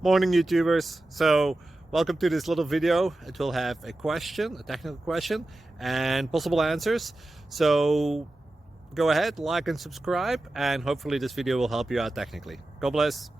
Morning YouTubers. So welcome to this little video. It will have a question, a technical question, and possible answers. So go ahead, like and subscribe, and hopefully this video will help you out technically. God bless.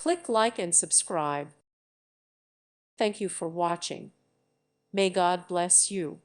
Click like and subscribe. Thank you for watching. May God bless you.